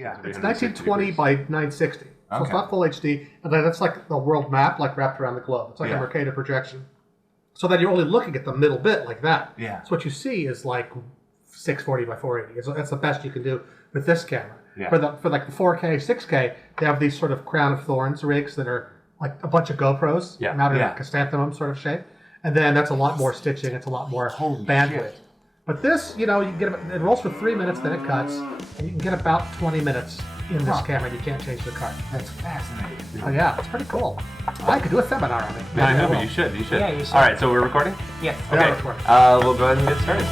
Yeah. It's 1920 by 960. So it's not full HD. And then that's like the world map, like wrapped around the globe. It's like a Mercator projection. So then you're only looking at the middle bit like that. Yeah. So what you see is like 640 by 480. That's the best you can do with this camera. Yeah. For like the 4K, 6K, they have these sort of crown of thorns rigs that are like a bunch of GoPros mounted in a chrysanthemum sort of shape. And then that's a lot more stitching. It's a lot more bandwidth. But this, you get it rolls for 3 minutes, then it cuts, and you can get about 20 minutes in this camera. You can't change the card. That's fascinating. Oh yeah, it's pretty cool. I could do a seminar on it. Yeah, I know, but you should. Yeah, you should. All right, so we're recording? Yes. Okay. recording. We'll go ahead and get started.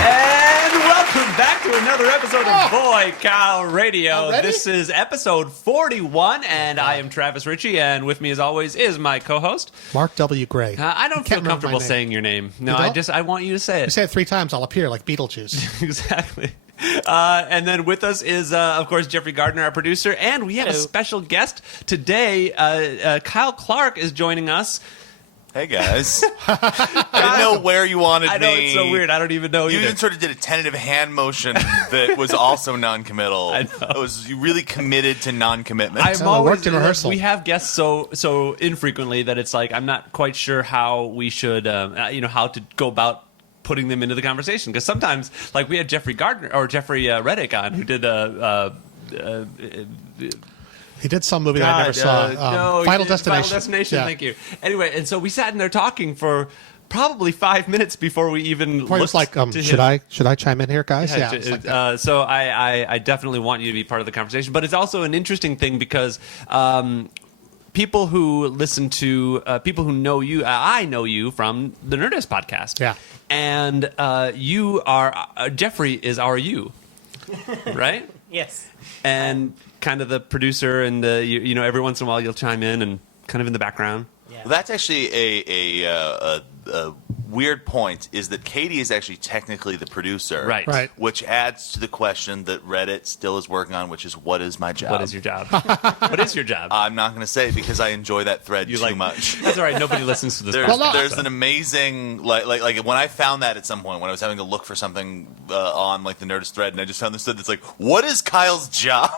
And welcome back to another episode of Boy Cow Radio. Already? This is episode 41, and I am Travis Ritchie, and with me as always is my co-host, Mark W. Gray. I don't feel comfortable saying your name. No, I want you to say You it. say it 3 times, I'll appear like Beetlejuice. Exactly. And then with us is, of course, Jeffrey Gardner, our producer, and we have a special guest today. Kyle Clark is joining us. Hey guys. I didn't know where you wanted me. I know, it's so weird. I don't even know You either. even sort of did a tentative hand motion that was also non-committal. I know. You really committed to non-commitment. I'm always worked in rehearsal. We have guests so infrequently that it's like I'm not quite sure how we should, how to go about putting them into the conversation, because sometimes, like we had Jeffrey Reddick on, who did He did some movie that I never saw. Final Destination. Final Destination. Yeah. Thank you. Anyway, and so we sat in there talking for probably 5 minutes before we even It was like, to should him. I chime in here, guys? Yeah, it's like that. so I definitely want you to be part of the conversation, but it's also an interesting thing because people who listen to people who know you, I know you from the Nerdist podcast. Yeah. And you are Jeffrey is our you, right? Yes. And kind of the producer, and every once in a while you'll chime in and kind of in the background. Yeah. Well, that's actually a weird point, is that Katie is actually technically the producer. Right. Which adds to the question that Reddit still is working on, which is, what is my job? What is your job? What is your job? I'm not going to say, because I enjoy that thread too much. That's all right. Nobody listens to this. There's an amazing like when I found that at some point when I was having to look for something on like the Nerdist thread, and I just found this thread that's like, what is Kyle's job?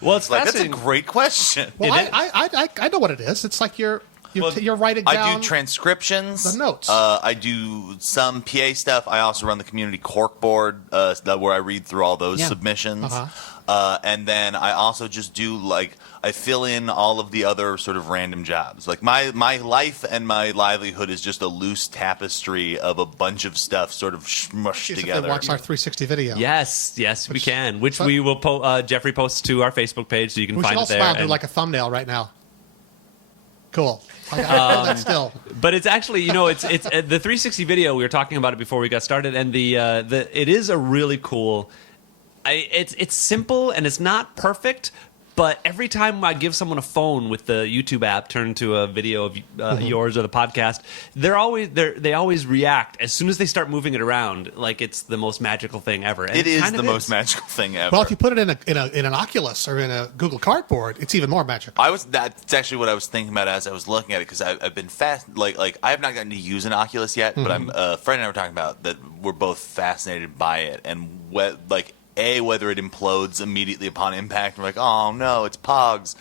Well, it's Like, that's a fascinating. great question. Well, I know what it is. It's like you're writing down. I do transcriptions. the notes. I do some PA stuff. I also run the community cork board where I read through all those submissions. And then I also just do I fill in all of the other sort of random jobs. Like my life and my livelihood is just a loose tapestry of a bunch of stuff sort of smushed together. Watch our 360 video. Yes, we can. Which we will Jeffrey posts to our Facebook page, so you can We should find all it there. smile and do like a thumbnal right now. Cool. I know that still. But it's actually, it's the 360 video. We were talking about it before we got started, and it is a really cool. It's simple and it's not perfect. But every time I give someone a phone with the YouTube app turned to a video of yours or the podcast, they always react as soon as they start moving it around, like it's the most magical thing ever. And it is the most magical thing ever. Well, if you put it in an Oculus or in a Google Cardboard, it's even more magical. That's actually what I was thinking about as I was looking at it, because I've been like I have not gotten to use an Oculus yet, but Fred and I were talking about that we're both fascinated by it, and whether it implodes immediately upon impact, we're like, oh no, it's Pogs,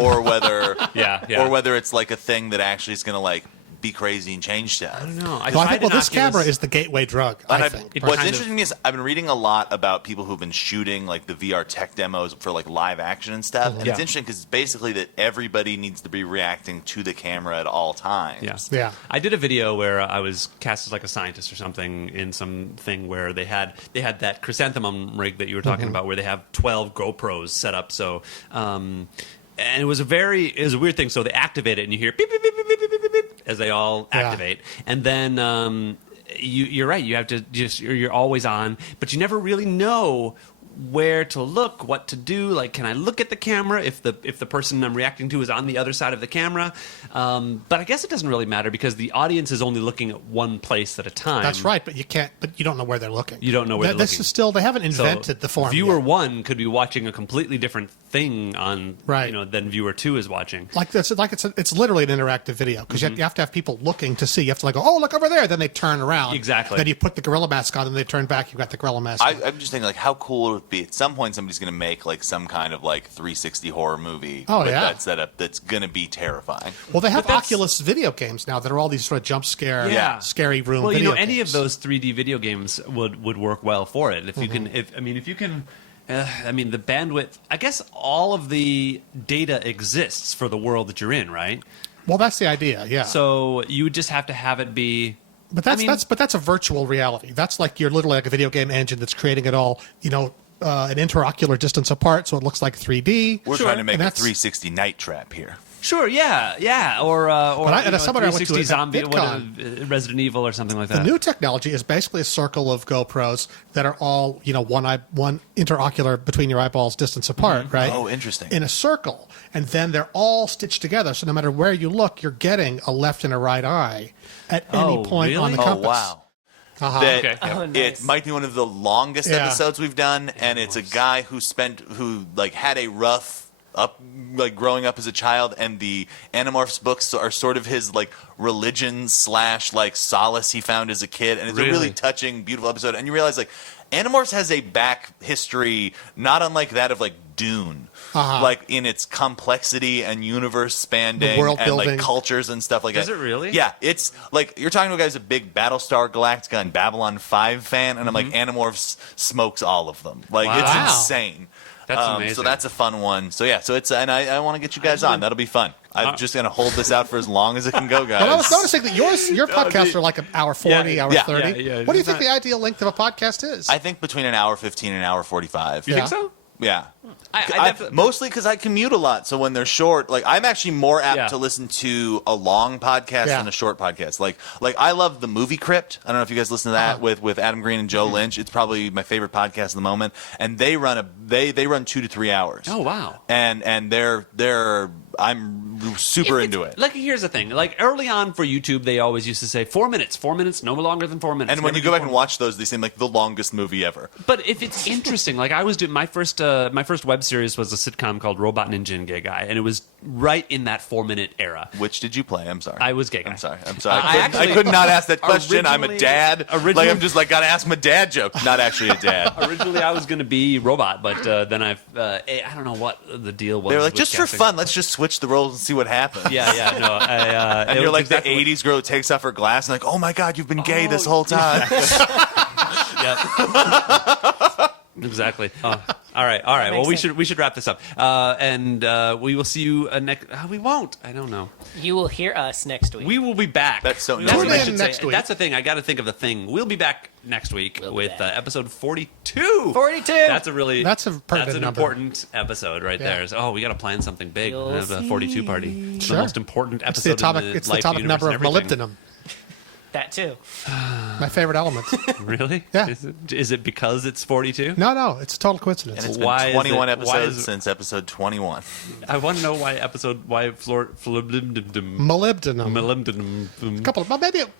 or whether or whether it's like a thing that actually is going to be crazy and change stuff. I don't know. I think this camera is the gateway drug. I think. What's interesting to me is I've been reading a lot about people who've been shooting the VR tech demos for live action and stuff, and it's interesting because it's basically that everybody needs to be reacting to the camera at all times. Yeah. I did a video where I was cast as like a scientist or something in something where they had that chrysanthemum rig that you were talking about, where they have 12 GoPros set up. So. And it was a weird thing. So they activate it, and you hear beep, beep, beep, beep, beep, beep, beep, beep, as they all activate. And then you're right. You have to you're always on, but you never really know where to look, what to do. Like, can I look at the camera if the person I'm reacting to is on the other side of the camera? But I guess it doesn't really matter because the audience is only looking at one place at a time. That's right, but you don't know where they're looking. You don't know where they're this looking. Is still, they haven't invented the form Viewer yet. 1 could be watching a completely different thing on, right. than viewer 2 is watching. It's literally an interactive video because you have to have people looking to see. You have to go, oh, look over there. Then they turn around. Exactly. Then you put the gorilla mask on, and they turn back. You've got the gorilla mask on. I'm just thinking, like, how cool would it be? At some point, somebody's going to make, like, some kind of, like, 360 horror movie with that setup that's going to be terrifying. Well, they have Oculus video games now that are all these sort of jump scare, scary room well, video any games. of those 3D video games would work well for it. If you can, the bandwidth, I guess all of the data exists for the world that you're in, right? Well, that's the idea, yeah. So you would just have to have it be... But that's a virtual reality. That's like you're literally like a video game engine that's creating it all, an interocular distance apart, so it looks like 3D. We're trying to make a 360 night trap here. Sure, yeah, or somebody I went to 360 at zombie, VidCon. Resident Evil or something like that. The new technology is basically a circle of GoPros that are all, one interocular between your eyeballs distance apart, right? Oh, interesting. In a circle, and then they're all stitched together. So no matter where you look, you're getting a left and a right eye at any point on the compass. Oh, wow. Nice. It might be one of the longest episodes we've done, and it's a guy who had a rough growing up as a child, and the Animorphs books are sort of his religion / solace he found as a kid, and it's a really touching, beautiful episode. And you realize Animorphs has a back history not unlike that of Dune, in its complexity and universe spanning and cultures and stuff like that. Is it really? Yeah, it's you're talking to a guy who's a big Battlestar Galactica and Babylon 5 fan, and I'm Animorphs smokes all of them. It's insane. That's amazing. So that's a fun one. So and I want to get you guys on. That'll be fun. I'm just going to hold this out for as long as it can go, guys. Well, I was noticing that your podcasts are like an hour 40, hour 30. Yeah. What do you think the ideal length of a podcast is? I think between an hour 15 and an hour 45. You think so? Yeah. I mostly because I commute a lot, so when they're short, I'm actually more apt to listen to a long podcast than a short podcast. I love the Movie Crypt. I don't know if you guys listen to that with Adam Green and Joe Lynch. It's probably my favorite podcast at the moment, and they run 2 to 3 hours. Oh wow! And I'm super into it. Here's the thing. Early on for YouTube, they always used to say 4 minutes. 4 minutes, no longer than 4 minutes. And when you go back and watch those, they seem like the longest movie ever. But if it's interesting, I was doing my first web series was a sitcom called Robot Ninja and Gay Guy, and it was right in that 4-minute era. Which did you play? I'm sorry. I was Gay Guy. I'm sorry. I could not ask that question. I'm a dad. I'm just gotta ask my dad joke. Not actually a dad. Originally, I was going to be Robot, but then I don't know what the deal was. They were just casting. For fun, let's just switch the roles and see what happens. Yeah. No, and you're the 80s girl who takes off her glass and oh my god, you've been gay this whole time. Yep. Exactly. Oh. All right. Well, we should wrap this up, and we will see you next. We won't. I don't know. You will hear us next week. We will be back. That's so. That's what I should say. That's the thing. I got to think of the thing. We'll be back next week with episode 42. 42. That's an number. Important episode right there. So, we got to plan something big. Have a 42 party. Sure. The most important episode. It's the atomic number of molybdenum. That too. My favorite element. Really? Yeah. Is it because it's 42? No. It's a total coincidence. And it's been 21 episodes since episode 21. I want to know why molybdenum.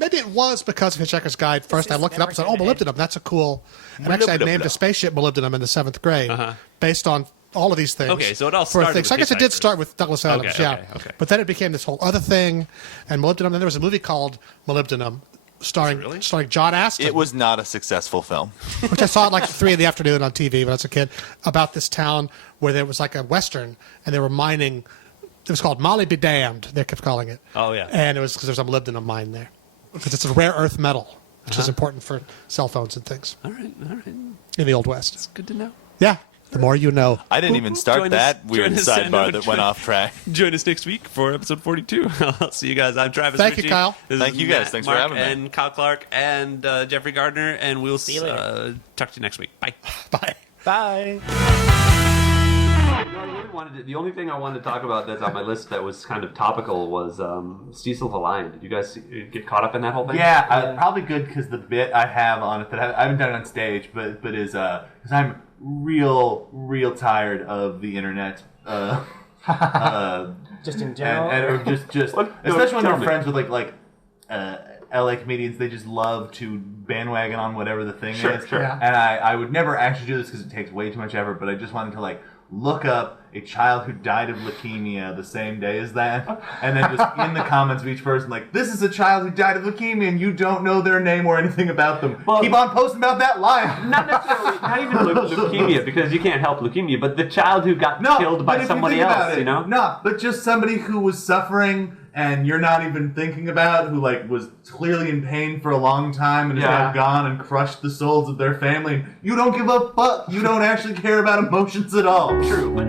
Maybe it was because of Hitchhiker's Guide. First, I looked it up and said, molybdenum, that's a cool... And actually, I named a spaceship molybdenum in the 7th grade based on all of these things. Okay, so it all started with So I guess it did start with Douglas Adams, Okay. But then it became this whole other thing, and molybdenum. Then there was a movie called Molybdenum, starring John Astin. It was not a successful film. Which I saw at 3 in the afternoon on TV when I was a kid, about this town where there was a Western, and they were mining. It was called Molly Be Damned, they kept calling it. Oh, yeah. And it was because there's a molybdenum mine there. Because it's a rare earth metal, which is important for cell phones and things. All right. In the Old West. It's good to know. Yeah. The more you know. I didn't even start that weird sidebar that went off track. Join us next week for episode 42. I'll see you guys. I'm Travis Thank Ritchie. you, Kyle. Thank you guys. Thanks for having me. And Kyle Clark and Jeffrey Gardner. And we'll see you later. Talk to you next week. Bye. Bye. Bye. The only thing I wanted to talk about that's on my list that was kind of topical was Cecil the Lion. Did you guys get caught up in that whole thing? Yeah, probably good because the bit I have on it that I haven't done it on stage, but is because I'm real tired of the internet. Just in general. And just especially when they're friends with like LA comedians, they just love to bandwagon on whatever the thing is. Sure. Yeah. And I would never actually do this because it takes way too much effort, but I just wanted to like look up a child who died of leukemia the same day as that, and then just in the comments of each person, like, this is a child who died of leukemia and you don't know their name or anything about them. Well, keep on posting about that live. Not necessarily, not even leukemia, because you can't help leukemia, but the child who got killed by somebody else, you know? No, but just somebody who was suffering and you're not even thinking about, who like was clearly in pain for a long time and is now gone and crushed the souls of their family. You don't give a fuck. You don't actually care about emotions at all. True, but